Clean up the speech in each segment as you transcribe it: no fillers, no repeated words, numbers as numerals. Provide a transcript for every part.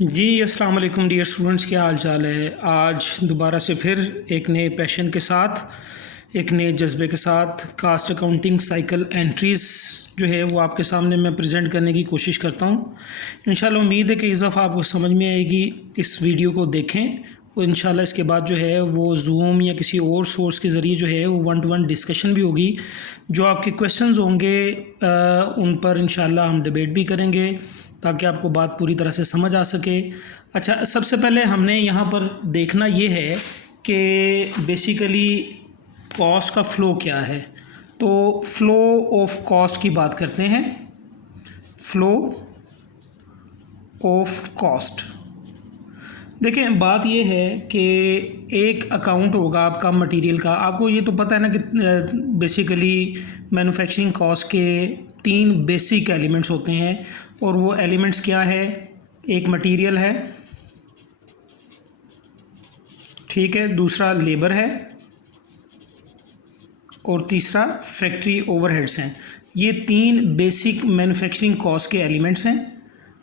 जी अस्सलाम वालेकुम dear students, क्या हाल चाल है। आज दोबारा से फिर एक नए पैशन के साथ, एक नए जज्बे के साथ कास्ट अकाउंटिंग साइकिल एंट्रीज़ जो है वो आपके सामने मैं प्रेजेंट करने की कोशिश करता हूँ। इंशाल्लाह उम्मीद है कि इस दफ़ा आपको समझ में आएगी। इस वीडियो को देखें और इंशाल्लाह इसके बाद जो है वो जूम या किसी और सोर्स के ज़रिए जो है वो 1-to-1 डिस्कशन भी होगी। जो आपके क्वेश्चंस होंगे उन पर इंशाल्लाह हम डिबेट भी करेंगे ताकि आपको बात पूरी तरह से समझ आ सके। अच्छा, सबसे पहले हमने यहाँ पर देखना ये है कि बेसिकली कॉस्ट का फ़्लो क्या है। तो फ़्लो ऑफ कॉस्ट की बात करते हैं। फ़्लो ऑफ कॉस्ट, देखें बात ये है कि एक अकाउंट होगा आपका मटेरियल का। आपको ये तो पता है ना कि बेसिकली मैन्युफैक्चरिंग कॉस्ट के 3 बेसिक एलिमेंट्स होते हैं और वो एलिमेंट्स क्या है। एक मटेरियल है, ठीक है, दूसरा लेबर है और तीसरा फैक्ट्री ओवरहेड्स हैं। ये 3 बेसिक मैन्युफैक्चरिंग कॉस्ट के एलिमेंट्स हैं।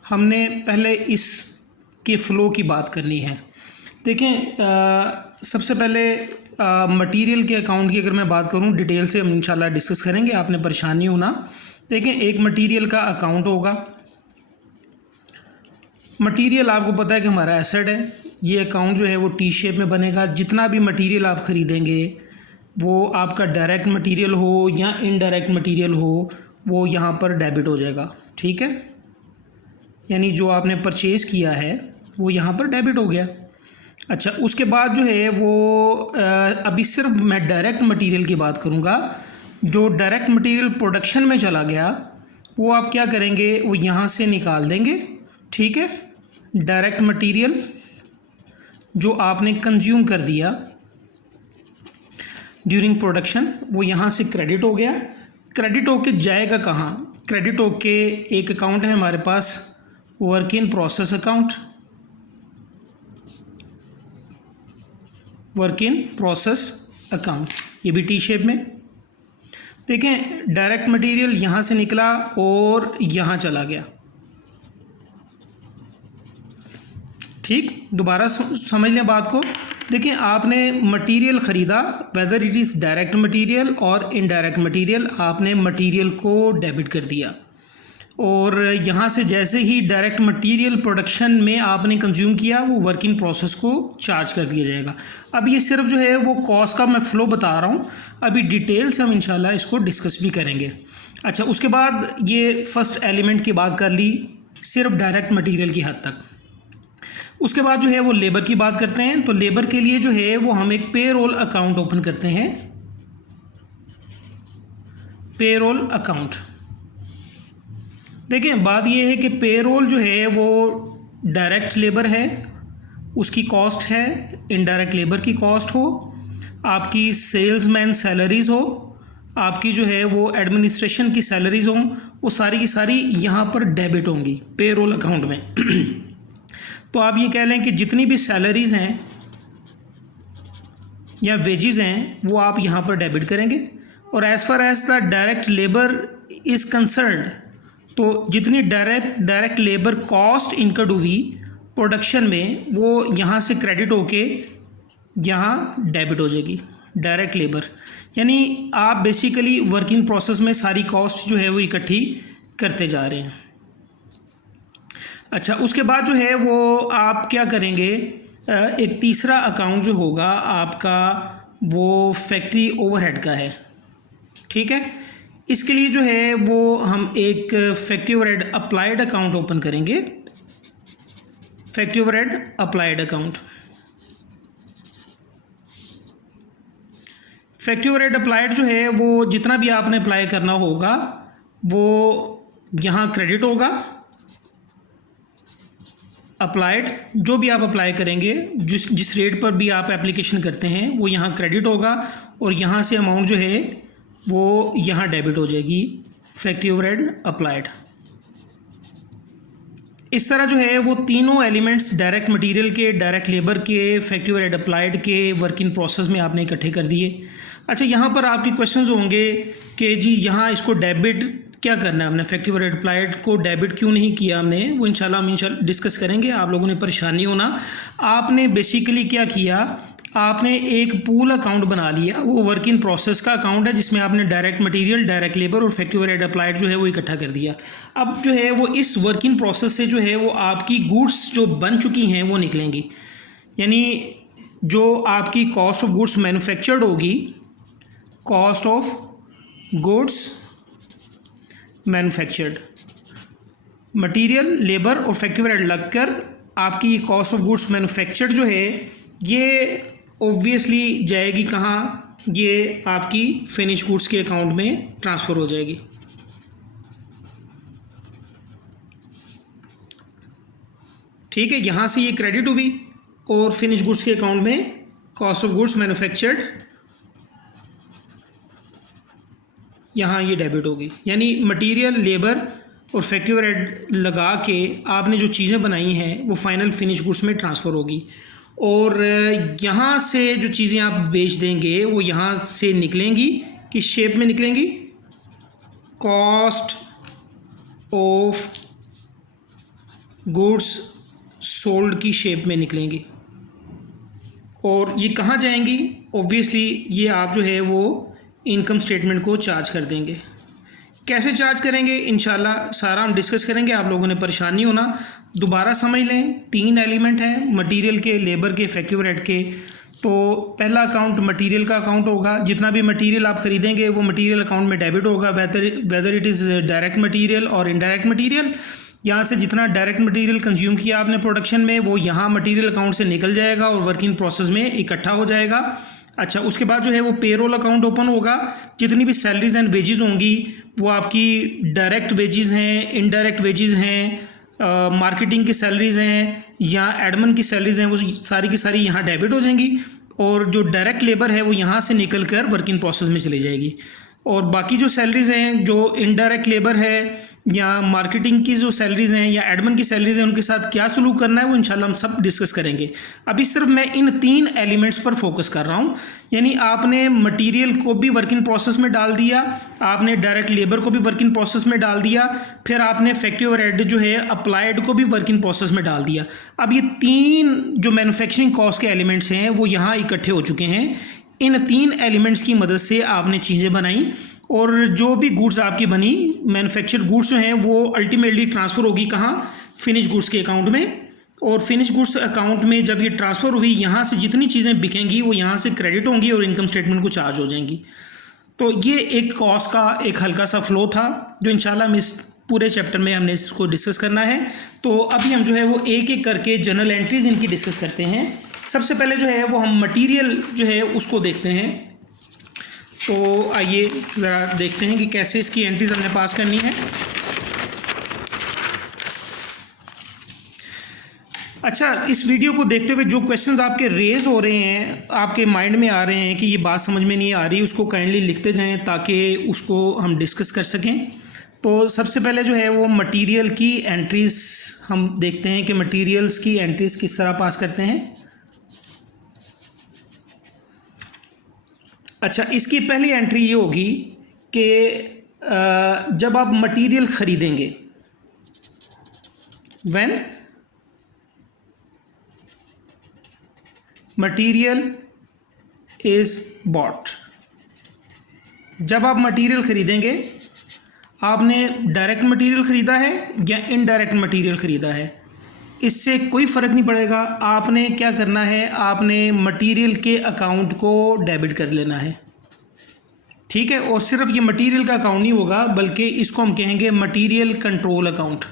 हमने पहले इसके फ़्लो की बात करनी है। देखें सबसे पहले मटेरियल के अकाउंट की अगर मैं बात करूं, डिटेल से हम इंशाल्लाह डिस्कस करेंगे, आपने परेशानी होना। देखें एक मटेरियल का अकाउंट होगा। मटेरियल आपको पता है कि हमारा एसेट है। ये अकाउंट जो है वो टी शेप में बनेगा। जितना भी मटेरियल आप ख़रीदेंगे वो आपका डायरेक्ट मटेरियल हो या इनडायरेक्ट मटेरियल हो, वो यहाँ पर डेबिट हो जाएगा, ठीक है। यानी जो आपने परचेज़ किया है वो यहाँ पर डेबिट हो गया। अच्छा, उसके बाद जो है वो अभी सिर्फ मैं डायरेक्ट मटेरियल की बात करूँगा। जो डायरेक्ट मटेरियल प्रोडक्शन में चला गया वो आप क्या करेंगे, वो यहाँ से निकाल देंगे, ठीक है। डायरेक्ट मटेरियल जो आपने कंज्यूम कर दिया ड्यूरिंग प्रोडक्शन, वो यहाँ से क्रेडिट हो गया। क्रेडिट होके जाएगा कहाँ? क्रेडिट होके एक अकाउंट है हमारे पास, work in process account. Work in process account, ये भी टी शेप में। देखें डायरेक्ट मटेरियल यहाँ से निकला और यहाँ चला गया, ठीक। दोबारा समझ लें बात को। देखिए आपने मटेरियल ख़रीदा, whether it is direct material और इनडायरेक्ट मटेरियल, आपने मटेरियल को डेबिट कर दिया और यहाँ से जैसे ही डायरेक्ट मटेरियल प्रोडक्शन में आपने कंज्यूम किया वो वर्किंग प्रोसेस को चार्ज कर दिया जाएगा। अब ये सिर्फ जो है वो कॉस्ट का मैं फ़्लो बता रहा हूँ, अभी डिटेल से हम इंशाल्लाह इसको डिस्कस भी करेंगे। अच्छा, उसके बाद ये फर्स्ट एलिमेंट की बात कर ली सिर्फ डायरेक्ट मटेरियल की हद तक। उसके बाद जो है वो लेबर की बात करते हैं। तो लेबर के लिए जो है वो हम एक पेरोल अकाउंट ओपन करते हैं। पेरोल अकाउंट, देखें बात ये है कि पेरोल जो है वो डायरेक्ट लेबर है, उसकी कॉस्ट है। इनडायरेक्ट लेबर की कॉस्ट हो, आपकी सेल्समैन सैलरीज़ हो, आपकी जो है वो एडमिनिस्ट्रेशन की सैलरीज़ हों, वो सारी की सारी यहाँ पर डेबिट होंगी पेरोल अकाउंट में। तो आप ये कह लें कि जितनी भी सैलरीज़ हैं या वेजेस हैं वो आप यहाँ पर डेबिट करेंगे। और as far as the direct labour is concerned, तो जितनी डायरेक्ट लेबर कॉस्ट इनकर्ड हुई प्रोडक्शन में वो यहाँ से क्रेडिट होके यहाँ डेबिट हो जाएगी डायरेक्ट लेबर। यानी आप बेसिकली वर्किंग प्रोसेस में सारी कॉस्ट जो है वो इकट्ठी करते जा रहे हैं। अच्छा, उसके बाद जो है वो आप क्या करेंगे, एक तीसरा अकाउंट जो होगा आपका वो फैक्ट्री ओवरहेड का है, ठीक है। इसके लिए जो है वो हम एक factory overhead applied account open करेंगे। Factory overhead applied account. Factory overhead applied जो है वो जितना भी आपने अप्लाई करना होगा वो यहाँ क्रेडिट होगा। अप्लाइड जो भी आप अप्लाई करेंगे, जिस रेट पर भी आप एप्लीकेशन करते हैं वो यहाँ क्रेडिट होगा और यहाँ से अमाउंट जो है वो यहाँ डेबिट हो जाएगी फैक्ट्री ओवरहेड अप्लाइड। इस तरह जो है वो तीनों एलिमेंट्स डायरेक्ट मटेरियल के, डायरेक्ट लेबर के, फैक्ट्री ओवरहेड अप्लाइड के वर्किंग प्रोसेस में आपने इकट्ठे कर दिए। अच्छा, यहाँ पर आपके क्वेश्चंस होंगे कि जी यहाँ इसको डेबिट क्या करना है हमने, इफेक्टिव रेट अप्लाइड को डेबिट क्यों नहीं किया हमने, वो इंशाल्लाह डिस्कस करेंगे। आप लोगों ने परेशानी होना, आपने बेसिकली क्या किया, आपने एक पूल अकाउंट बना लिया, वो वर्क इन प्रोसेस का अकाउंट है जिसमें आपने डायरेक्ट मटेरियल, डायरेक्ट लेबर और इफेक्टिव रेट अप्लाइड जो है वो इकट्ठा कर दिया। अब जो है वो इस वर्क इन प्रोसेस से जो है वो आपकी गुड्स जो बन चुकी हैं वो निकलेंगी, यानी जो आपकी कॉस्ट ऑफ गुड्स मैन्युफैक्चर्ड होगी, cost of goods manufactured, material, labour और इफेक्टिव रेट लगकर आपकी कॉस्ट ऑफ गुड्स मैन्युफैक्चर्ड जो है ये ऑब्वियसली जाएगी कहाँ, ये आपकी फिनिश गुड्स के अकाउंट में ट्रांसफ़र हो जाएगी। ठीक है, यहाँ से ये क्रेडिट होगी और फिनिश गुड्स के अकाउंट में कॉस्ट ऑफ गुड्स मैन्युफैक्चर्ड यहाँ ये डेबिट होगी, यानी मटेरियल, लेबर और इफेक्टिव रेट लगा के आपने जो चीज़ें बनाई हैं वो फाइनल फिनिश गुड्स में ट्रांसफ़र होगी। और यहाँ से जो चीज़ें आप बेच देंगे वो यहाँ से निकलेंगी, किस शेप में निकलेंगी, कॉस्ट ऑफ गुड्स सोल्ड की शेप में निकलेंगी। और ये कहाँ जाएंगी, ऑब्वियसली ये आप जो है वो इनकम स्टेटमेंट को चार्ज कर देंगे। कैसे चार्ज करेंगे इंशाल्लाह सारा हम डिस्कस करेंगे, आप लोगों ने परेशानी होना। दोबारा समझ लें, 3 एलिमेंट हैं, मटेरियल के, लेबर के, इफेक्टिव रेट के। तो पहला अकाउंट मटेरियल का अकाउंट होगा, जितना भी मटेरियल आप खरीदेंगे वो मटेरियल अकाउंट में डेबिट होगा, whether it is direct material और इनडायरेक्ट मटेरियल। यहाँ से जितना डायरेक्ट मटेरियल कंज्यूम किया आपने प्रोडक्शन में वो यहाँ मटेरियल अकाउंट से निकल जाएगा और वर्किंग प्रोसेस में इकट्ठा हो जाएगा। अच्छा, उसके बाद जो है वो पेरोल अकाउंट ओपन होगा, जितनी भी सैलरीज एंड वेजेस होंगी वो आपकी डायरेक्ट वेजेस हैं, इनडायरेक्ट वेजेस हैं, मार्केटिंग की सैलरीज हैं या एडमिन की सैलरीज हैं, वो सारी की सारी यहाँ डेबिट हो जाएंगी। और जो डायरेक्ट लेबर है वो यहाँ से निकल कर वर्क इन प्रोसेस में चली जाएगी। और बाकी जो सैलरीज हैं, जो इनडायरेक्ट लेबर है या मार्केटिंग की जो सैलरीज हैं या एडमिन की सैलरीज हैं, उनके साथ क्या सलूक करना है वो इंशाल्लाह हम सब डिस्कस करेंगे। अभी सिर्फ मैं इन 3 एलिमेंट्स पर फोकस कर रहा हूँ, यानी आपने मटेरियल को भी वर्क इन प्रोसेस में डाल दिया, आपने डायरेक्ट लेबर को भी वर्क इन प्रोसेस में डाल दिया, फिर आपने इफेक्टिव रेट जो है अप्लाइड को भी वर्क इन प्रोसेस में डाल दिया। अब ये 3 जो मैन्युफैक्चरिंग कॉस्ट के एलिमेंट्स हैं वो यहाँ इकट्ठे हो चुके हैं। इन 3 एलिमेंट्स की मदद से आपने चीज़ें बनाई और जो भी गुड्स आपकी बनी, मैन्युफैक्चर्ड गुड्स जो हैं वो अल्टीमेटली ट्रांसफ़र होगी कहाँ, फिनिश गुड्स के अकाउंट में। और फिनिश गुड्स अकाउंट में जब ये ट्रांसफ़र हुई, यहाँ से जितनी चीज़ें बिकेंगी वो यहाँ से क्रेडिट होंगी और इनकम स्टेटमेंट को चार्ज हो जाएंगी। तो ये एक कॉस्ट का एक हल्का सा फ्लो था जो इंशाल्लाह इस पूरे चैप्टर में हमने इसको डिस्कस करना है। तो अभी हम जो है वो एक एक करके जनरल एंट्रीज इनकी डिस्कस करते हैं। सबसे पहले जो है वो हम मटेरियल जो है उसको देखते हैं। तो आइए ज़रा देखते हैं कि कैसे इसकी एंट्रीज हमने पास करनी है। अच्छा, इस वीडियो को देखते हुए जो क्वेश्चंस आपके रेज हो रहे हैं, आपके माइंड में आ रहे हैं कि ये बात समझ में नहीं आ रही, उसको काइंडली लिखते जाएं ताकि उसको हम डिस्कस कर सकें। तो सबसे पहले जो है वो मटेरियल की एंट्रीज हम देखते हैं कि मटेरियल्स की एंट्रीज किस तरह पास करते हैं। अच्छा, इसकी पहली एंट्री ये होगी कि जब आप मटेरियल ख़रीदेंगे, व्हेन मटेरियल इज़ बॉट, जब आप मटेरियल ख़रीदेंगे, आपने डायरेक्ट मटेरियल ख़रीदा है या इनडायरेक्ट मटेरियल ख़रीदा है, इससे कोई फ़र्क नहीं पड़ेगा। आपने क्या करना है, आपने मटेरियल के अकाउंट को डेबिट कर लेना है, ठीक है। और सिर्फ ये मटेरियल का अकाउंट नहीं होगा बल्कि इसको हम कहेंगे material control account.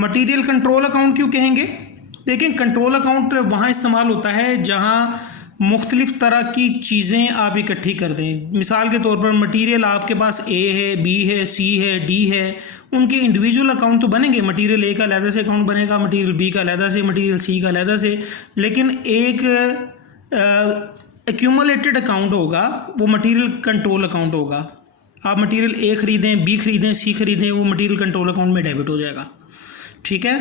Material control account क्यों कहेंगे? देखें, कंट्रोल अकाउंट वहाँ इस्तेमाल होता है जहाँ मुख्तलिफ़ तरह की चीज़ें आप इकट्ठी कर दें। मिसाल के तौर पर मटेरियल आपके पास ए है, बी है, सी है, डी है, उनके इंडिविजुअल अकाउंट तो बनेंगे। मटेरियल ए का अलहदा से अकाउंट बनेगा, मटेरियल बी का अलहदा से, मटेरियल सी का अलहदा से, लेकिन एक एक्यूमुलेटेड अकाउंट होगा, वो मटेरियल कंट्रोल अकाउंट होगा। आप मटेरियल ए ख़रीदें, बी ख़रीदें, सी ख़रीदें, वो मटेरियल कंट्रोल अकाउंट में डेबिट हो जाएगा, ठीक है।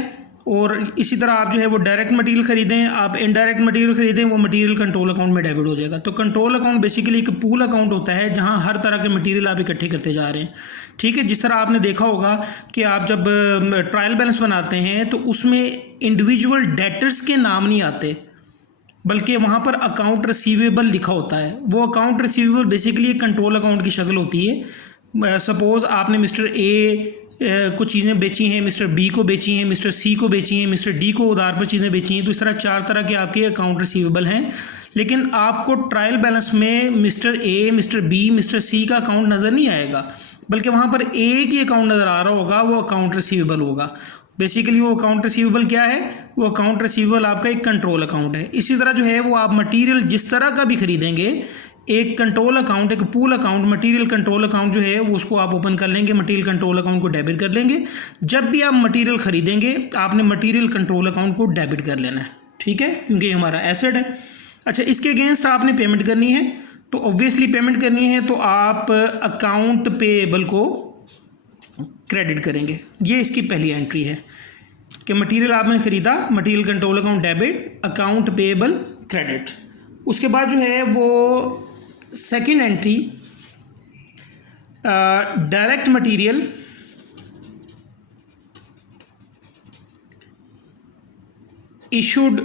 और इसी तरह आप जो है वो डायरेक्ट मटेरियल ख़रीदें, आप इनडायरेक्ट मटेरियल ख़रीदें, वो मटेरियल कंट्रोल अकाउंट में डेबिट हो जाएगा। तो कंट्रोल अकाउंट बेसिकली एक पूल अकाउंट होता है जहां हर तरह के मटेरियल आप इकट्ठे करते जा रहे हैं, ठीक है। जिस तरह आपने देखा होगा कि आप जब ट्रायल बैलेंस बनाते हैं तो उसमें इंडिविजुअल डेटर्स के नाम नहीं आते, बल्कि वहाँ पर अकाउंट रिसीवेबल लिखा होता है। वो अकाउंट रिसीवेबल बेसिकली एक कंट्रोल अकाउंट की शक्ल होती है। सपोज़ आपने मिस्टर ए कुछ चीज़ें बेची हैं, मिस्टर बी को बेची हैं, मिस्टर सी को बेची हैं, मिस्टर डी को उधार पर चीज़ें बेची हैं, तो इस तरह 4 तरह के आपके अकाउंट रिसीवेबल हैं। लेकिन आपको ट्रायल बैलेंस में mister A, mister B, mister C का अकाउंट नज़र नहीं आएगा, बल्कि वहाँ पर एक ही अकाउंट नज़र आ रहा होगा, वो अकाउंट रिसीवेबल होगा। बेसिकली वो अकाउंट रिसीवेबल क्या है? वो अकाउंट रिसीवेबल आपका एक कंट्रोल अकाउंट है। इसी तरह जो है वो आप मटेरियल जिस तरह का भी खरीदेंगे, एक कंट्रोल अकाउंट, एक pool account, material control account जो है वो उसको आप ओपन कर लेंगे, मटेरियल कंट्रोल अकाउंट को डेबिट कर लेंगे। जब भी आप मटेरियल खरीदेंगे आपने मटेरियल कंट्रोल अकाउंट को डेबिट कर लेना है, ठीक है, क्योंकि ये हमारा एसेट है। अच्छा, इसके अगेंस्ट आपने पेमेंट करनी है, तो ऑब्वियसली पेमेंट करनी है तो आप अकाउंट पेएबल को क्रेडिट करेंगे। ये इसकी पहली एंट्री है कि मटेरियल आपने ख़रीदा, material control account debit, account payable credit. उसके बाद जो है वो second entry direct material issued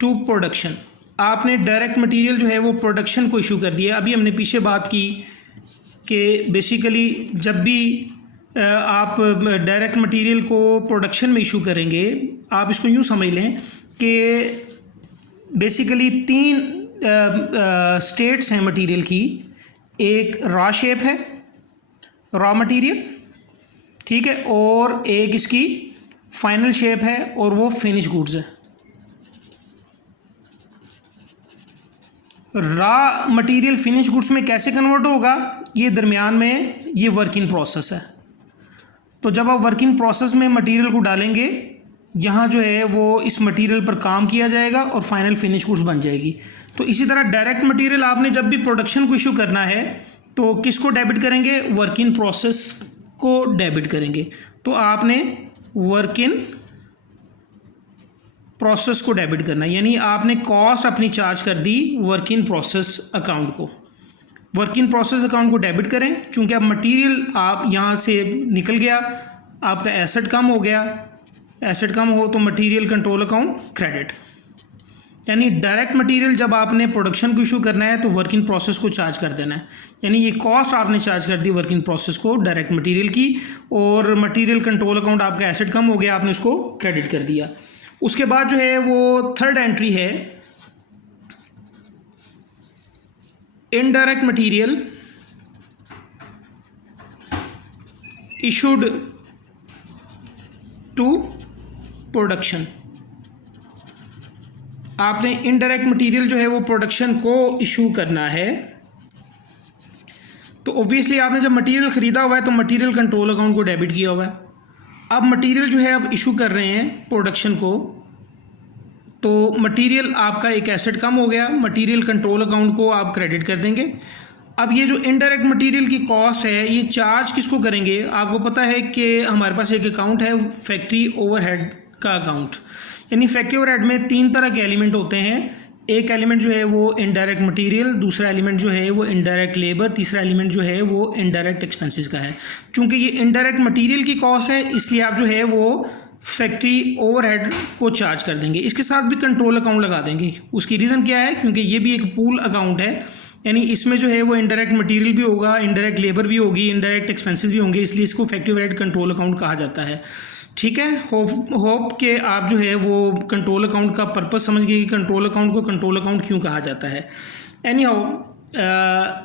to production. आपने डायरेक्ट मटेरियल जो है वो प्रोडक्शन को इशू कर दिया। अभी हमने पीछे बात की कि बेसिकली जब भी आप डायरेक्ट मटेरियल को प्रोडक्शन में इशू करेंगे, आप इसको यूँ समझ लें कि बेसिकली 3 स्टेट्स हैं मटेरियल की। एक रॉ शेप है, रॉ मटेरियल, ठीक है, और एक इसकी फाइनल शेप है और वो फिनिश गुड्स है। रॉ मटेरियल फिनिश गुड्स में कैसे कन्वर्ट होगा? ये दरमियान में ये वर्क इन प्रोसेस है। तो जब आप वर्क इन प्रोसेस में मटेरियल को डालेंगे, यहाँ जो है वो इस मटेरियल पर काम किया जाएगा और फाइनल फिनिश गुड्स बन जाएगी। तो इसी तरह डायरेक्ट मटेरियल आपने जब भी प्रोडक्शन को इशू करना है तो किसको डेबिट करेंगे? वर्क इन प्रोसेस को डेबिट करेंगे। तो आपने वर्क इन प्रोसेस को डेबिट करना है, यानी आपने कॉस्ट अपनी चार्ज कर the work in process account को। वर्क इन प्रोसेस अकाउंट को डेबिट करें, चूँकि अब मटेरियल आप यहाँ से निकल गया, आपका एसेट कम हो गया। एसेट कम हो तो मटेरियल कंट्रोल अकाउंट क्रेडिट। यानी डायरेक्ट मटेरियल जब आपने प्रोडक्शन को इशू करना है तो वर्क इन प्रोसेस को चार्ज कर देना है, यानी ये कॉस्ट आपने चार्ज कर दी वर्क इन प्रोसेस को डायरेक्ट मटेरियल की, और मटेरियल कंट्रोल अकाउंट आपका एसेट कम हो गया, आपने उसको क्रेडिट कर दिया। उसके बाद जो है वो थर्ड एंट्री है indirect material issued to production. आपने इनडायरेक्ट मटेरियल जो है वो प्रोडक्शन को इशू करना है। तो ऑब्वियसली आपने जब मटेरियल ख़रीदा हुआ है तो मटेरियल कंट्रोल अकाउंट को डेबिट किया हुआ है। अब मटेरियल जो है अब इशू कर रहे हैं प्रोडक्शन को, तो मटेरियल आपका एक एसेट कम हो गया, मटेरियल कंट्रोल अकाउंट को आप क्रेडिट कर देंगे। अब ये जो इनडायरेक्ट मटेरियल की कॉस्ट है ये चार्ज किसको करेंगे? आपको पता है कि हमारे पास एक अकाउंट है फैक्ट्री ओवरहेड का अकाउंट, यानी फैक्ट्री ओवरहेड में 3 तरह के एलिमेंट होते हैं। एक एलिमेंट जो है वो इनडायरेक्ट मटेरियल, दूसरा एलिमेंट जो है वो इनडायरेक्ट लेबर, तीसरा एलिमेंट जो है वो इनडायरेक्ट एक्सपेंसेस का है। चूँकि ये इनडायरेक्ट मटेरियल की कॉस्ट है इसलिए आप जो है वो फैक्ट्री ओवरहेड को चार्ज कर देंगे, इसके साथ भी कंट्रोल अकाउंट लगा देंगे। उसकी रीज़न क्या है? क्योंकि ये भी एक पूल अकाउंट है, यानी इसमें जो है वो इनडायरेक्ट मटेरियल भी होगा, इनडायरेक्ट लेबर भी होगी, इनडायरेक्ट एक्सपेंसेस भी होंगे, इसलिए इसको फैक्ट्री ओवरहेड कंट्रोल अकाउंट कहा जाता है। ठीक है, होप कि आप जो है वो कंट्रोल अकाउंट का पर्पस समझ गए कि कंट्रोल अकाउंट को कंट्रोल अकाउंट क्यों कहा जाता है। एनी हाउ,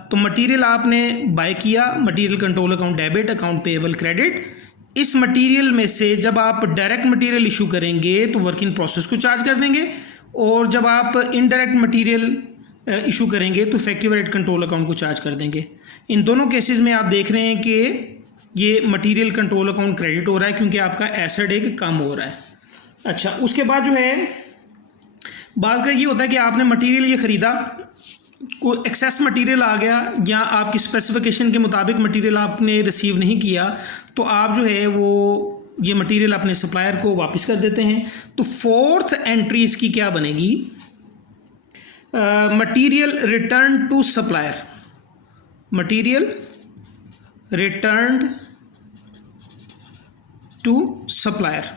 तो मटेरियल आपने बाय किया, material control account debit, account payable credit. इस मटेरियल में से जब आप डायरेक्ट मटेरियल इशू करेंगे तो वर्क इन प्रोसेस को चार्ज कर देंगे, और जब आप इनडायरेक्ट मटेरियल इशू करेंगे तो फैक्ट्री ओवरहेड कंट्रोल अकाउंट को चार्ज कर देंगे। इन दोनों केसेस में आप देख रहे हैं कि ये मटेरियल कंट्रोल अकाउंट क्रेडिट हो रहा है क्योंकि आपका एसेट एक कम हो रहा है। अच्छा, उसके बाद जो है बात का ये होता है कि आपने मटेरियल ये ख़रीदा, कोई एक्सेस मटेरियल आ गया या आपकी स्पेसिफिकेशन के मुताबिक मटेरियल आपने रिसीव नहीं किया, तो आप जो है वो ये मटेरियल अपने सप्लायर को वापस कर देते हैं। तो फोर्थ एंट्री इसकी क्या बनेगी, material return to supplier, material returned to supplier.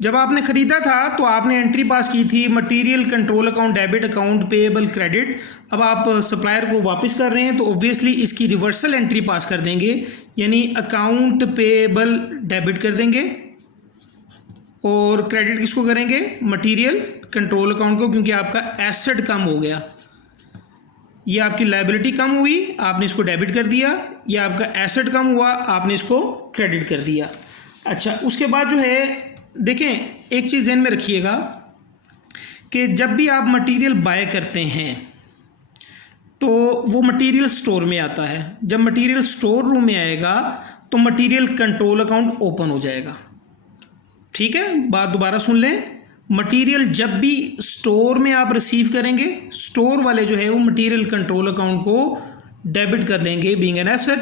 जब आपने ख़रीदा था तो आपने एंट्री पास की थी material control account debit account payable credit. अब आप सप्लायर को वापस कर रहे हैं तो ऑब्वियसली इसकी रिवर्सल एंट्री पास कर देंगे, यानी अकाउंट पेएबल डेबिट कर देंगे और क्रेडिट किसको करेंगे, मटेरियल कंट्रोल अकाउंट को, क्योंकि आपका एसेट कम हो गया। ये आपकी लायबिलिटी कम हुई, आपने इसको डेबिट कर दिया, ये आपका एसेट कम हुआ, आपने इसको क्रेडिट कर दिया। अच्छा, उसके बाद जो है देखें, एक चीज़ ध्यान में रखिएगा कि जब भी आप मटेरियल बाय करते हैं तो वो मटेरियल स्टोर में आता है। जब मटेरियल स्टोर रूम में आएगा तो मटेरियल कंट्रोल अकाउंट ओपन हो जाएगा। ठीक है, बात दोबारा सुन लें, मटेरियल जब भी स्टोर में आप रिसीव करेंगे, स्टोर वाले जो है वो मटेरियल कंट्रोल अकाउंट को डेबिट कर लेंगे, बीइंग एन एसेट,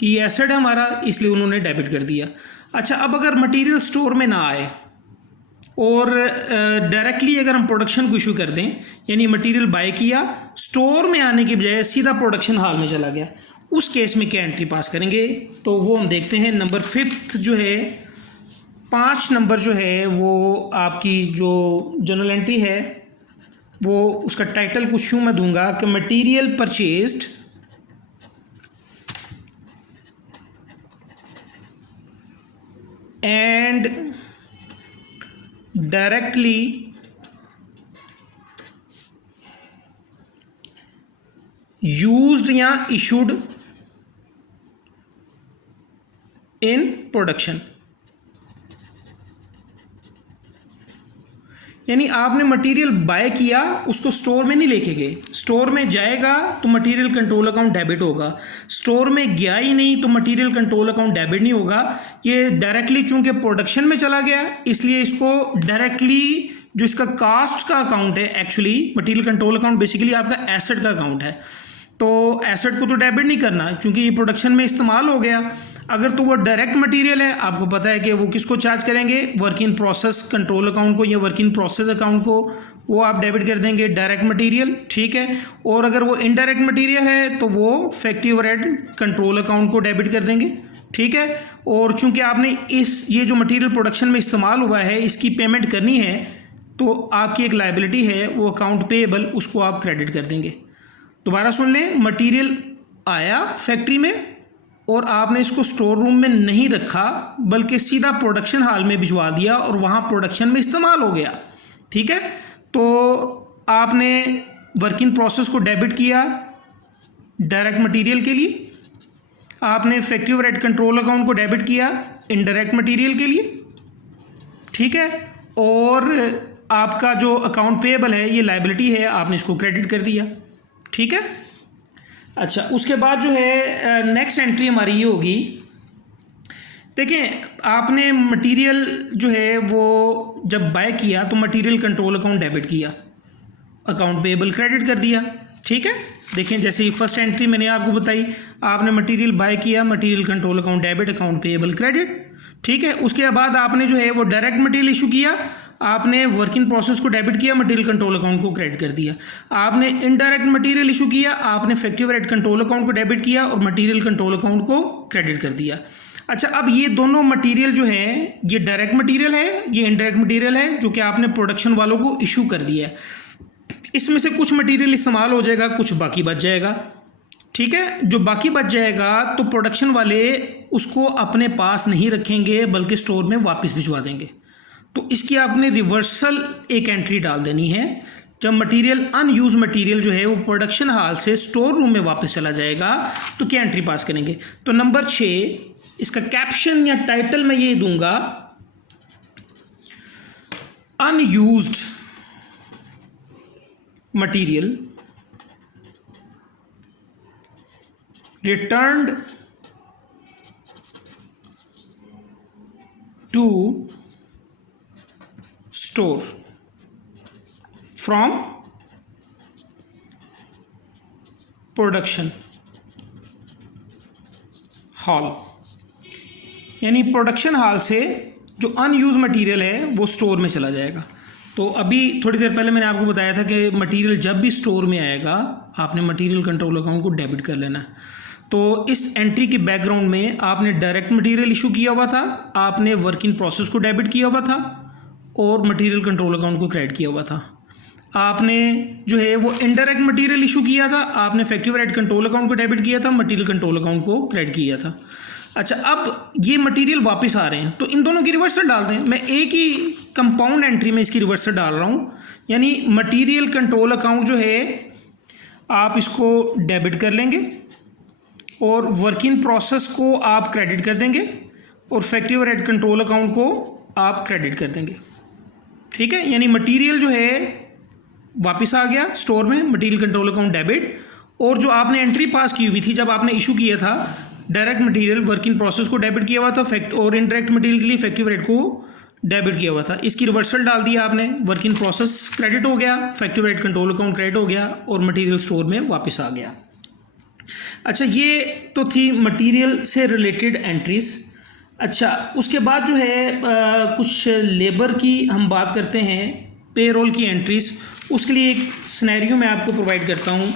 कि ये एसेट है हमारा, इसलिए उन्होंने डेबिट कर दिया। अच्छा, अब अगर मटेरियल स्टोर में ना आए और डायरेक्टली अगर हम प्रोडक्शन को इशू कर दें, यानी मटेरियल बाय किया, स्टोर में आने की बजाय सीधा प्रोडक्शन हॉल में चला गया, उस केस में क्या एंट्री पास करेंगे, तो वो हम देखते हैं। नंबर 5 जो है, 5 नंबर जो है वो आपकी जो जनरल एंट्री है वो उसका टाइटल कुछ यूँ मैं दूंगा कि material purchased and directly used या इशूड इन प्रोडक्शन। यानी आपने मटेरियल बाय किया, उसको स्टोर में नहीं लेके गए, स्टोर में जाएगा तो मटेरियल कंट्रोल अकाउंट डेबिट होगा, स्टोर में गया ही नहीं तो मटेरियल कंट्रोल अकाउंट डेबिट नहीं होगा। ये डायरेक्टली चूंकि प्रोडक्शन में चला गया, इसलिए इसको डायरेक्टली जो इसका कास्ट का अकाउंट है, actually material control account basically आपका एसेट का अकाउंट है, तो एसेट को तो डेबिट नहीं करना क्योंकि ये प्रोडक्शन में इस्तेमाल हो गया। अगर तो वो डायरेक्ट मटेरियल है, आपको पता है कि वो किसको चार्ज करेंगे, work in process control account को या वर्क इन प्रोसेस अकाउंट को, वो आप डेबिट कर देंगे डायरेक्ट मटेरियल। ठीक है, और अगर वो इनडायरेक्ट मटेरियल है तो वो फैक्ट्री ओवरहेड कंट्रोल अकाउंट को डेबिट कर देंगे। ठीक है, और चूंकि आपने ये जो मटेरियल प्रोडक्शन में इस्तेमाल हुआ है इसकी पेमेंट करनी है, तो आपकी एक लायबिलिटी है वो अकाउंट पेएबल, उसको आप क्रेडिट कर देंगे। दोबारा सुन लें, मटेरियल आया फैक्ट्री में और आपने इसको स्टोर रूम में नहीं रखा बल्कि सीधा प्रोडक्शन हॉल में भिजवा दिया और वहाँ प्रोडक्शन में इस्तेमाल हो गया। ठीक है, तो आपने वर्क इन प्रोसेस को डेबिट किया डायरेक्ट मटेरियल के लिए, आपने फैक्ट्री ओवरहेड कंट्रोल अकाउंट को डेबिट किया इनडायरेक्ट मटेरियल के लिए। ठीक है, और आपका जो अकाउंट पेएबल है, ये लायबिलिटी है, आपने इसको क्रेडिट कर दिया। ठीक है, अच्छा, उसके बाद जो है नेक्स्ट एंट्री हमारी ये होगी, देखें आपने मटेरियल जो है वो जब बाय किया तो मटेरियल कंट्रोल अकाउंट डेबिट किया, अकाउंट पेएबल क्रेडिट कर दिया। ठीक है, देखें जैसे ही फर्स्ट एंट्री मैंने आपको बताई, आपने मटेरियल बाय किया, material control account debit account payable credit. ठीक है, उसके बाद आपने जो है वो डायरेक्ट मटेरियल इशू किया, आपने वर्क इन प्रोसेस को डेबिट किया, मटेरियल कंट्रोल अकाउंट को क्रेडिट कर दिया। आपने इनडायरेक्ट मटेरियल इशू किया, आपने फैक्ट्री ओवरहेड कंट्रोल अकाउंट को डेबिट किया और मटेरियल कंट्रोल अकाउंट को क्रेडिट कर दिया। अच्छा, अब ये दोनों मटेरियल जो है, ये डायरेक्ट मटेरियल है, ये इनडायरेक्ट मटेरियल है जो कि आपने प्रोडक्शन वालों को इशू कर दिया है। इसमें से कुछ मटेरियल इस्तेमाल हो जाएगा, कुछ बाकी बच जाएगा। ठीक है, जो बाकी बच जाएगा तो प्रोडक्शन वाले उसको अपने पास नहीं रखेंगे बल्कि स्टोर में वापस भिजवा देंगे। तो इसकी आपने रिवर्सल एक एंट्री डाल देनी है। जब मटेरियल अनयूज मटेरियल जो है वो प्रोडक्शन हॉल से स्टोर रूम में वापस चला जाएगा तो क्या एंट्री पास करेंगे, तो नंबर 6 इसका कैप्शन या टाइटल मैं ये दूंगा, unused material returned to store from production। Hall, यानी प्रोडक्शन हॉल से जो अनयूज मटेरियल है वो स्टोर में चला जाएगा। तो अभी थोड़ी देर पहले मैंने आपको बताया था कि मटेरियल जब भी स्टोर में आएगा आपने मटेरियल कंट्रोल अकाउंट को डेबिट कर लेना है। तो इस एंट्री के बैकग्राउंड में आपने डायरेक्ट मटेरियल इशू किया हुआ था, आपने वर्क इन प्रोसेस को डेबिट किया हुआ था और मटेरियल कंट्रोल अकाउंट को क्रेडिट किया हुआ था। आपने जो है वो इनडायरेक्ट मटेरियल इशू किया था, आपने फैक्ट्री ओवरहेड कंट्रोल अकाउंट को डेबिट किया था, मटेरियल कंट्रोल अकाउंट को क्रेडिट किया था। अच्छा, अब ये मटेरियल वापस आ रहे हैं तो इन दोनों की रिवर्सल डाल दें। मैं एक ही कंपाउंड एंट्री में इसकी रिवर्सल डाल रहा हूँ, यानी मटेरियल कंट्रोल अकाउंट जो है आप इसको डेबिट कर लेंगे और वर्क इन प्रोसेस को आप क्रेडिट कर देंगे और फैक्ट्री ओवरहेड कंट्रोल अकाउंट को आप क्रेडिट कर देंगे। ठीक है, यानी मटेरियल जो है वापस आ गया स्टोर में, मटेरियल कंट्रोल अकाउंट डेबिट, और जो आपने एंट्री पास की हुई थी जब आपने इशू किया था direct material work in process को डेबिट किया हुआ था, और इनडायरेक्ट मटेरियल के लिए फैक्ट्री ओवरहेड को डेबिट किया हुआ था, इसकी रिवर्सल डाल दिया आपने। वर्क इन प्रोसेस क्रेडिट हो गया, factory overhead control account credit हो गया और मटेरियल स्टोर में वापस आ गया। अच्छा, ये तो थी मटेरियल से रिलेटेड एंट्रीज। अच्छा, उसके बाद जो है कुछ लेबर की हम बात करते हैं, पेरोल की एंट्रीज। उसके लिए एक सिनेरियो मैं आपको प्रोवाइड करता हूँ।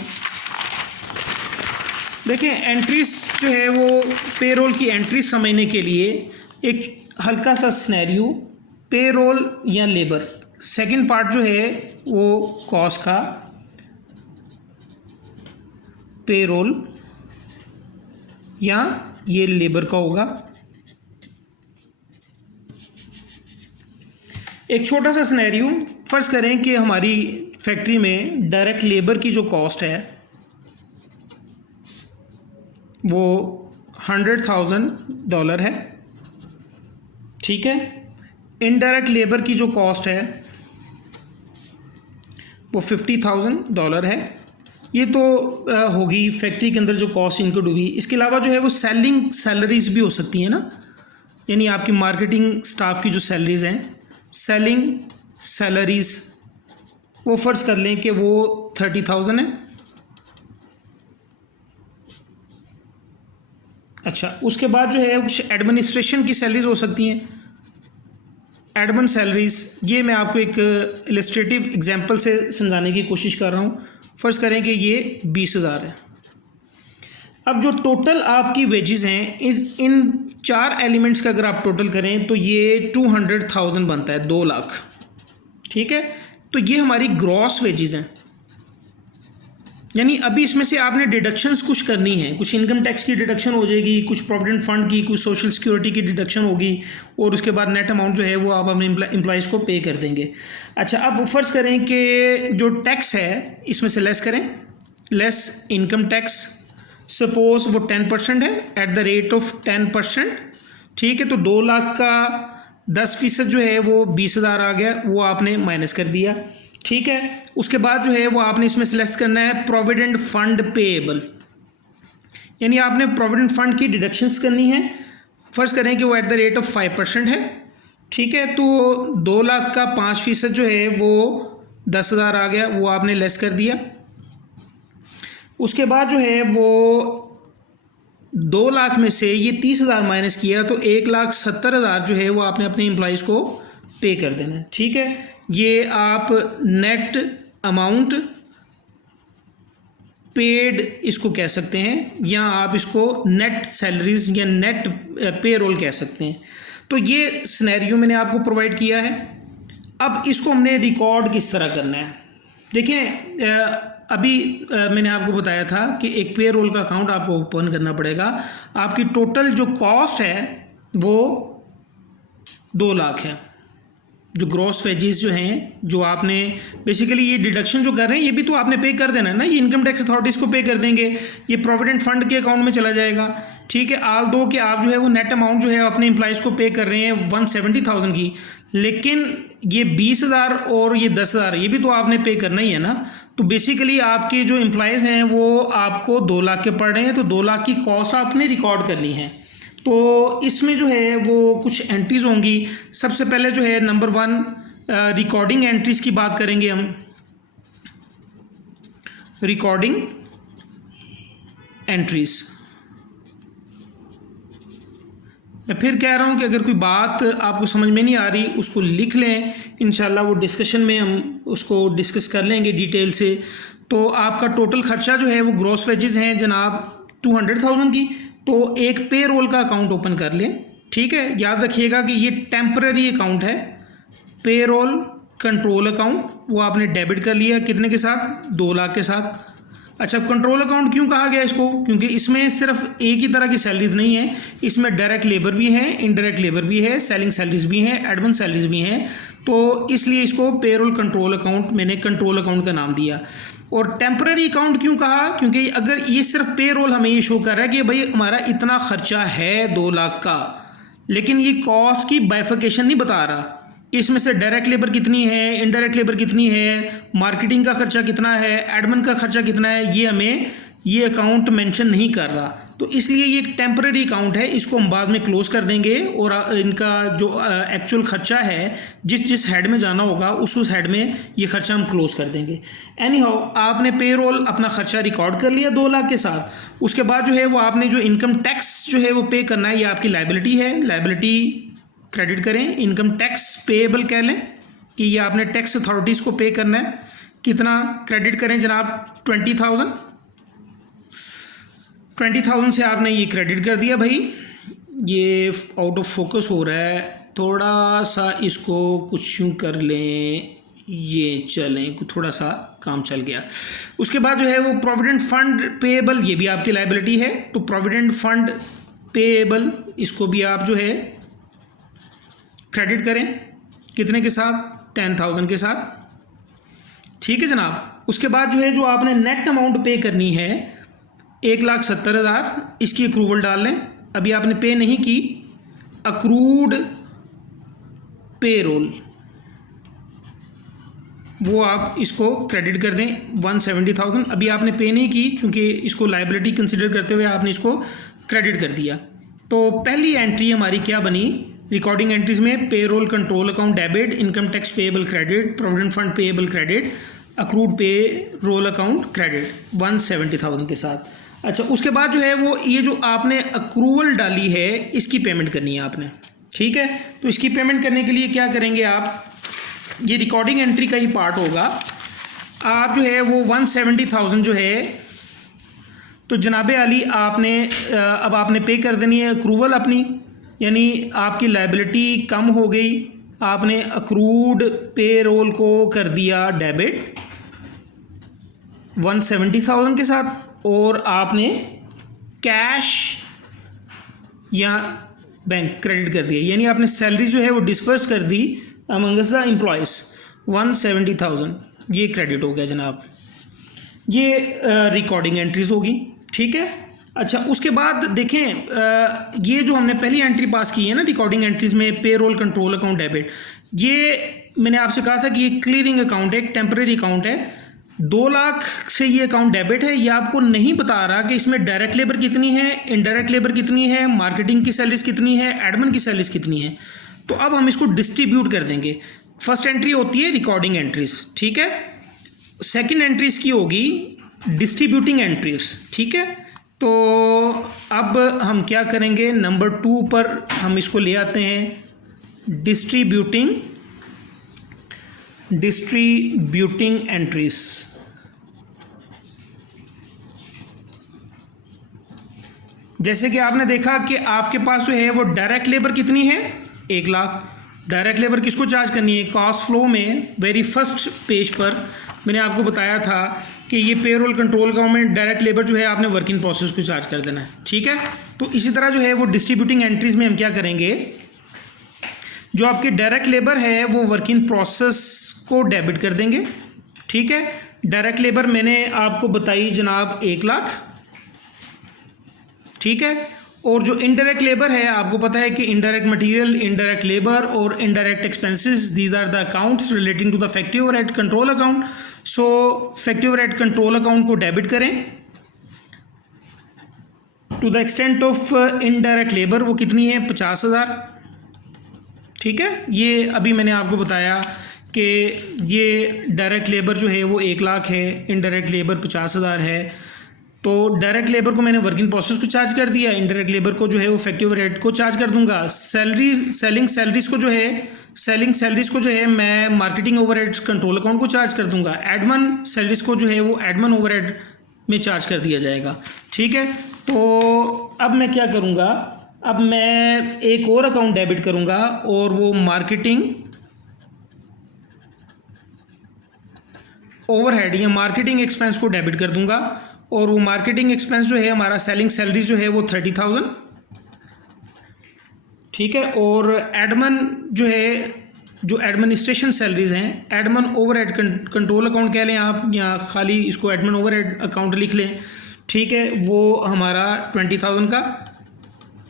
देखिए, एंट्रीज जो है वो पेरोल की एंट्रीज समझने के लिए एक हल्का सा सिनेरियो, पेरोल या लेबर। सेकंड पार्ट जो है वो कॉस्ट का, पेरोल या ये लेबर का होगा। एक छोटा सा सिनेरियो, फर्ज करें कि हमारी फैक्ट्री में डायरेक्ट लेबर की जो कॉस्ट है वो $100,000 है। ठीक है, इनडायरेक्ट लेबर की जो कॉस्ट है वो $50,000 है। ये तो होगी फैक्ट्री के अंदर जो कॉस्ट इंक्लूड हुई। इसके अलावा जो है वो सेलिंग सैलरीज भी हो सकती हैं ना, यानी आपकी मार्केटिंग स्टाफ की जो सैलरीज हैं, सेलिंग सैलरीज, वो फ़र्ज़ कर लें कि वो 30,000 है। अच्छा, उसके बाद जो है कुछ एडमिनिस्ट्रेशन की सैलरीज हो सकती हैं, एडमिन सैलरीज। ये मैं आपको एक इलस्ट्रेटिव एग्जांपल से समझाने की कोशिश कर रहा हूँ। फ़र्ज़ करें कि ये 20,000 है। अब जो टोटल आपकी वेजेस हैं, इन 4 एलिमेंट्स का अगर आप टोटल करें तो ये 200,000 बनता है, 2 लाख। ठीक है, तो ये हमारी ग्रॉस वेजेस हैं। यानी अभी इसमें से आपने डिडक्शंस कुछ करनी है, कुछ इनकम टैक्स की डिडक्शन हो जाएगी, कुछ प्रोविडेंट फंड की, कुछ सोशल सिक्योरिटी की डिडक्शन होगी, और उसके बाद नेट अमाउंट जो है वो आप अपने एम्प्लॉइज़ को पे कर देंगे। अच्छा, अब फ़र्ज़ करें कि जो टैक्स है इसमें से लेस करें, लेस इनकम टैक्स। सपोज़ वो 10% है, एट द रेट ऑफ 10%। ठीक है, तो 2 लाख का 10% जो है वो 20,000 आ गया, वो आपने माइनस कर दिया। ठीक है, उसके बाद जो है वो आपने इसमें सिलेक्ट करना है प्रोविडेंट फंड पेएबल, यानी आपने प्रोविडेंट फंड की डिडक्शंस करनी है। फ़र्ज़ करें कि वो एट द रेट ऑफ 5% है। ठीक है, तो 2 लाख का 5% जो है वो 10,000 आ गया, वो आपने लेस कर दिया। उसके बाद जो है वो 2 लाख में से ये 30,000 माइनस किया तो 1,70,000 जो है वो आपने अपने एम्प्लॉइज़ को पे कर देना है। ठीक है, ये आप नेट अमाउंट पेड इसको कह सकते हैं, या आप इसको नेट सैलरीज या नेट पेरोल कह सकते हैं। तो ये सिनेरियो मैंने आपको प्रोवाइड किया है। अब इसको हमने रिकॉर्ड किस तरह करना है, देखें। अभी मैंने आपको बताया था कि एक पेरोल का अकाउंट आपको ओपन करना पड़ेगा। आपकी टोटल जो कॉस्ट है वो 2 लाख है। जो ग्रॉस वेजेस जो हैं, जो आपने बेसिकली ये डिडक्शन जो कर रहे हैं ये भी तो आपने पे कर देना है ना, ये इनकम टैक्स अथॉरिटीज़ को पे कर देंगे, ये प्रोविडेंट फंड के अकाउंट में चला जाएगा। ठीक है, आल दो कि आप जो है वो नेट अमाउंट जो है अपने एम्प्लॉइज़ को पे कर रहे हैं 170,000 की, लेकिन ये 20,000 और ये 10,000 ये भी तो आपने पे करना ही है ना। तो बेसिकली आपके जो एम्प्लॉइज़ हैं वो आपको 2 लाख के पड़ रहे हैं, तो 2 लाख की कॉस्ट आपने रिकॉर्ड करनी है। तो इसमें जो है वो कुछ एंट्रीज होंगी। सबसे पहले जो है नंबर 1 रिकॉर्डिंग एंट्रीज की बात करेंगे हम। रिकॉर्डिंग एंट्रीज, मैं फिर कह रहा हूँ कि अगर कोई बात आपको समझ में नहीं आ रही उसको लिख लें, इंशाल्लाह वो डिस्कशन में हम उसको डिस्कस कर लेंगे डिटेल से। तो आपका टोटल खर्चा जो है वो ग्रॉस वेजेस हैं जनाब 200,000 की। तो एक पे रोल का अकाउंट ओपन कर लें, ठीक है। याद रखिएगा कि ये टेम्पररी अकाउंट है, पे रोल कंट्रोल अकाउंट, वो आपने डेबिट कर लिया कितने के साथ, 2 लाख के साथ। अच्छा, कंट्रोल अकाउंट क्यों कहा गया इसको, क्योंकि इसमें सिर्फ एक ही तरह की सैलरीज नहीं है, इसमें डायरेक्ट लेबर भी है, इनडायरेक्ट लेबर भी है, सेलिंग सैलरीज भी हैं, एडमिन सैलरीज भी हैं। तो इसलिए इसको पेरोल कंट्रोल अकाउंट मैंने कंट्रोल अकाउंट का नाम दिया। और टेम्पररी अकाउंट क्यों कहा, क्योंकि अगर ये सिर्फ पे रोल हमें ये शो कर रहा है कि भाई हमारा इतना खर्चा है 2 लाख का, लेकिन ये कॉस्ट की बाइफिकेशन नहीं बता रहा कि इसमें से डायरेक्ट लेबर कितनी है, इनडायरेक्ट लेबर कितनी है, मार्केटिंग का खर्चा कितना है, एडमिन का खर्चा कितना है, ये हमें ये अकाउंट मेंशन नहीं कर रहा। तो इसलिए ये एक टेम्पररी अकाउंट है, इसको हम बाद में क्लोज कर देंगे और इनका जो एक्चुअल खर्चा है जिस हेड में जाना होगा उस हेड में ये खर्चा हम क्लोज कर देंगे। एनी हाउ, आपने पे रोल अपना खर्चा रिकॉर्ड कर लिया 2 लाख के साथ। उसके बाद जो है वो आपने जो इनकम टैक्स जो है वो पे करना है, ये आपकी लाइबिलिटी है, लाइबिलिटी क्रेडिट करें, इनकम टैक्स पेएबल कह लें कि ये आपने टैक्स अथॉरिटीज़ को पे करना है। कितना क्रेडिट करें जनाब, 20,000 से आपने ये क्रेडिट कर दिया। भाई ये आउट ऑफ फोकस हो रहा है, थोड़ा सा इसको कुछ यूँ कर लें, ये चलें, थोड़ा सा काम चल गया। उसके बाद जो है वो प्रोविडेंट फंड पेएबल, ये भी आपकी लाइबिलिटी है। तो प्रोविडेंट फंड पेएबल इसको भी आप जो है क्रेडिट करें, कितने के साथ, 10,000 के साथ, ठीक है जनाब। उसके बाद जो है जो आपने नेट अमाउंट पे करनी है 1,70,000, इसकी अक्रूवल डाल लें। अभी आपने पे नहीं की, अक्रूड पे रोल वो आप इसको क्रेडिट कर दें 170,000। अभी आपने पे नहीं की क्योंकि इसको लाइबिलिटी कंसिडर करते हुए आपने इसको क्रेडिट कर दिया। तो पहली एंट्री हमारी क्या बनी रिकॉर्डिंग एंट्रीज में, payroll control account debit, income tax payable credit, provident fund payable credit, accrued payroll account credit 170,000 के साथ। अच्छा, उसके बाद जो है वो ये जो आपने अक्रूवल डाली है इसकी पेमेंट करनी है आपने, ठीक है। तो इसकी पेमेंट करने के लिए क्या करेंगे आप, ये रिकॉर्डिंग एंट्री का ही पार्ट होगा। आप जो है वो 170,000 जो है तो जनाबे अली आपने अब आपने पे कर देनी है अक्रूवल अपनी, यानी आपकी लाइबिलिटी कम हो गई, आपने अक्रूड पे रोल को कर दिया डेबिट 170,000 के साथ, और आपने कैश या बैंक क्रेडिट कर दिया, यानी आपने सैलरी जो है वो डिस्पर्स कर दी अमंगस द एम्प्लॉयज़ 170,000, ये क्रेडिट हो गया जनाब। ये रिकॉर्डिंग एंट्रीज होगी, ठीक है। अच्छा, उसके बाद देखें ये जो हमने पहली एंट्री पास की है ना रिकॉर्डिंग एंट्रीज में, payroll control account debit, ये मैंने आपसे कहा था कि ये क्लियरिंग अकाउंट है, एक टेम्परेरी अकाउंट है। 2 लाख से ये अकाउंट डेबिट है, ये आपको नहीं बता रहा कि इसमें डायरेक्ट लेबर कितनी है, इनडायरेक्ट लेबर कितनी है, मार्केटिंग की सैलरीज कितनी है, एडमिन की सैलरीज कितनी है। तो अब हम इसको डिस्ट्रीब्यूट कर देंगे। फर्स्ट एंट्री होती है रिकॉर्डिंग एंट्रीज, ठीक है। सेकंड एंट्रीज की होगी डिस्ट्रीब्यूटिंग एंट्रीज, ठीक है। तो अब हम क्या करेंगे, नंबर 2 पर हम इसको ले आते हैं डिस्ट्रीब्यूटिंग एंट्रीज। जैसे कि आपने देखा कि आपके पास जो है वो डायरेक्ट लेबर कितनी है, 1 लाख। डायरेक्ट लेबर किसको चार्ज करनी है, कॉस्ट फ्लो में वेरी फर्स्ट पेज पर मैंने आपको बताया था कि ये पेरोल कंट्रोल अकाउंट में डायरेक्ट लेबर जो है आपने वर्क इन प्रोसेस को चार्ज कर देना है, ठीक है। तो इसी तरह जो है वो डिस्ट्रीब्यूटिंग एंट्रीज में हम क्या करेंगे, जो आपकी डायरेक्ट लेबर है वो वर्क इन प्रोसेस को डेबिट कर देंगे, ठीक है। डायरेक्ट लेबर मैंने आपको बताई जनाब 1 लाख, ठीक है। और जो इनडायरेक्ट लेबर है आपको पता है कि इनडायरेक्ट मटेरियल, इनडायरेक्ट लेबर और indirect expenses, these are the accounts relating to the factory overhead control account. So factory overhead control account को डेबिट करें to the extent of indirect labour, वो कितनी है 50,000, ठीक है। ये अभी मैंने आपको बताया कि ये डायरेक्ट लेबर जो है वो 1 लाख है, इनडायरेक्ट लेबर 50,000 है। तो डायरेक्ट लेबर को मैंने वर्क इन प्रोसेस को चार्ज कर दिया, इनडायरेक्ट लेबर को जो है वो फैक्ट्री ओवरहेड को चार्ज कर दूंगा। सेलिंग सैलरीज को जो है मैं मार्केटिंग ओवरहेड्स कंट्रोल अकाउंट को चार्ज कर दूंगा। एडमन सैलरीज को जो है वो एडमन ओवरहेड में चार्ज कर दिया जाएगा। ठीक है, तो अब मैं क्या करूँगा, अब मैं एक और अकाउंट डेबिट करूँगा और वो मार्केटिंग ओवरहेड या मार्केटिंग एक्सपेंस को डेबिट कर दूंगा। और वो मार्केटिंग एक्सपेंस जो है हमारा सेलिंग सैलरीज जो है वो 30,000। ठीक है, और एडमन जो है, जो एडमिनिस्ट्रेशन सैलरीज हैं, एडमन ओवरहेड कंट्रोल अकाउंट कह लें आप, या खाली इसको एडमन ओवरहेड अकाउंट लिख लें। ठीक है, वो हमारा 20,000 का।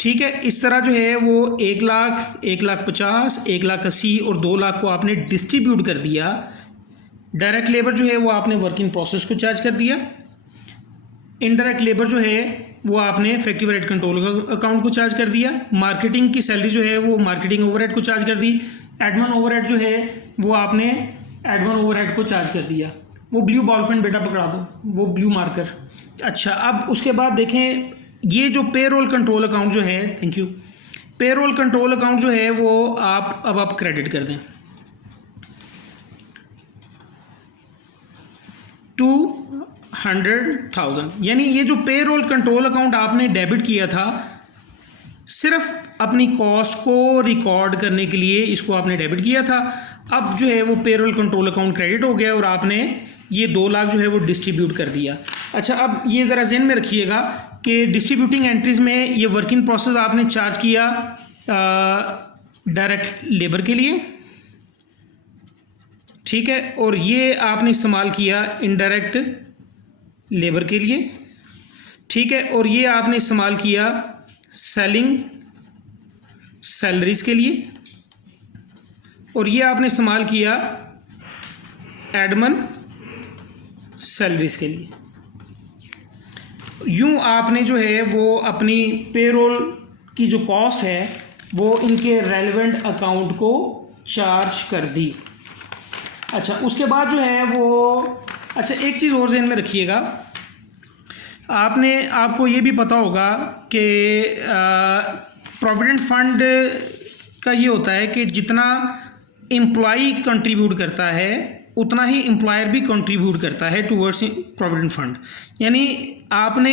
ठीक है, इस तरह जो है वो 1 लाख, 1,50,000, 1,80,000 और 2 लाख को आपने डिस्ट्रीब्यूट कर दिया। डायरेक्ट लेबर जो है वो आपने वर्क इन प्रोसेस को चार्ज कर दिया। इनडायरेक्ट लेबर जो है वो आपने फैक्ट्री ओवरहेड कंट्रोल अकाउंट को चार्ज कर दिया। मार्केटिंग की सैलरी जो है वो मार्केटिंग ओवरहेड को चार्ज कर दी। एडमन ओवरहेड जो है वो आपने एडमन ओवरहेड को चार्ज कर दिया। वो ब्लू बॉल पेन बेटा पकड़ा दो, वो ब्लू मार्कर। अच्छा, अब उसके बाद देखें, ये जो पेरोल कंट्रोल अकाउंट जो है, thank you, payroll control account जो है वो आप क्रेडिट कर दें 200,000। यानी ये जो पेरोल कंट्रोल अकाउंट आपने डेबिट किया था सिर्फ अपनी कॉस्ट को रिकॉर्ड करने के लिए, इसको आपने डेबिट किया था। अब जो है वो पेरोल कंट्रोल अकाउंट क्रेडिट हो गया और आपने ये 2 लाख जो है वो डिस्ट्रीब्यूट कर दिया। अच्छा, अब ये ज़रा ज़हन में रखिएगा कि डिस्ट्रीब्यूटिंग एंट्रीज़ में ये वर्किंग प्रोसेस आपने चार्ज किया डायरेक्ट लेबर के लिए। ठीक है, और ये आपने इस्तेमाल किया इनडायरेक्ट लेबर के लिए। ठीक है, और ये आपने इस्तेमाल किया सेलिंग सैलरीज के लिए, और ये आपने इस्तेमाल किया एडमन सैलरीज के लिए। यूँ आपने जो है वो अपनी पेरोल की जो कॉस्ट है वो इनके रेलेवेंट अकाउंट को चार्ज कर दी। अच्छा, उसके बाद जो है वो, अच्छा एक चीज़ और ज़हन में रखिएगा, आपको ये भी पता होगा कि प्रोविडेंट फंड का ये होता है कि जितना एम्प्लॉई कंट्रीब्यूट करता है उतना ही एम्प्लॉयर भी कंट्रीब्यूट करता है टूवर्ड्स प्रोविडेंट फंड। यानी आपने